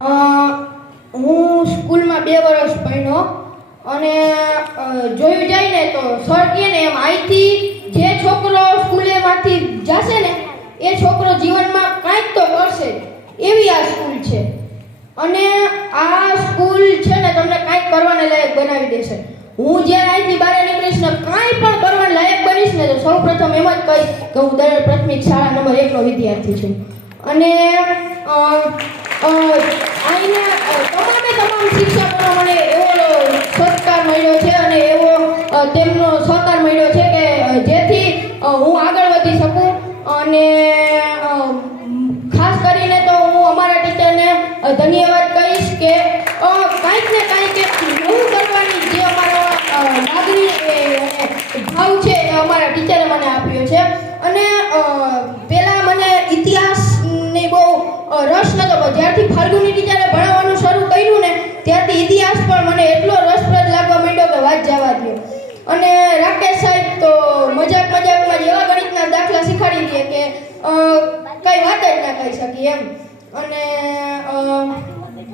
હું સ્કૂલમાં 2 વર્ષ ભણ્યો અને જોયું જાય ને તો સર કહે ને એમ અહીંથી જે છોકરો સ્કૂલેમાંથી જશે ને એ છોકરો જીવનમાં કાંઈક તો કરશે એવી આ સ્કૂલ છે. અને આ સ્કૂલ છે ને તમને કાંઈક કરવાને લાયક બનાવી દેશે. હું જ્યારે અહીંથી બહાર નીકળીશ ને કાંઈ પણ કરવાને લાયક બનીશ ને તો સૌપ્રથમ એમ જ કહીશ કે હું દરેક પ્રાથમિક શાળા નંબર 1 નો વિદ્યાર્થી છું. અને તમામ શિક્ષકોનો મને એવો સત્કાર મળ્યો છે અને એવો તેમનો સહકાર મળ્યો છે કે જેથી હું આગળ વધી શકું. અને ખાસ કરીને તો હું અમારા ટીચરને ધન્યવાદ કહીશ કે કાંઈક ને કાંઈક નવું કરવાની જે અમારો લાગણી ભાવ છે એ અમારા ટીચરે મને આપ્યો છે. અને પહેલાં મને ઇતિહાસની બહુ રસ નહોતો, પણ જ્યારથી ફાલ્ગુની ટીચરે ભણાવવાનું શરૂ કર્યું ને ત્યારથી ઇતિહાસ પણ મને એટલો રસપ્રદ લાગવા માંડ્યો કે વાત જવા દો. અને રાકેશ સાહેબ તો મજાકમાં એવા ગણિતના દાખલા શીખવાડી દે કે કઈ વાત જ ના કહી શકી એમ. અને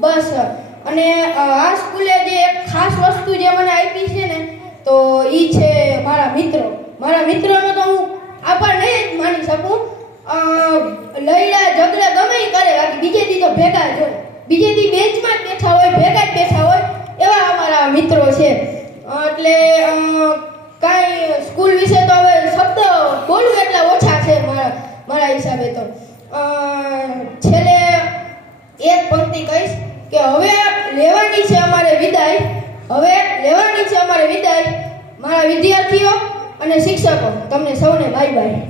બસ અને આ સ્કૂલે જે એક ખાસ વસ્તુ જે મને આપી છે ને તો એ છે મારા મિત્રોનો તો હું આભાર નહીં જ માની શકું. લઈડા ઝઘડા ગમે કરે બાકી બીજે દી તો ભેગા જ હોય, બીજે દી બેન્ચમાં જ બેઠા હોય, ભેગા જ બેઠા હોય એવા અમારા મિત્રો છે. એટલે કાંઈ સ્કૂલ વિશે તો હવે શબ્દ બોલવું એટલા ઓછા છે મારા હિસાબે. તો છેલ્લે એક પંક્તિ કહીશ કે હવે લેવાની છે અમારે વિદાય મારા વિદ્યાર્થીઓ અને શિક્ષકો. તમને સૌને બાય બાય.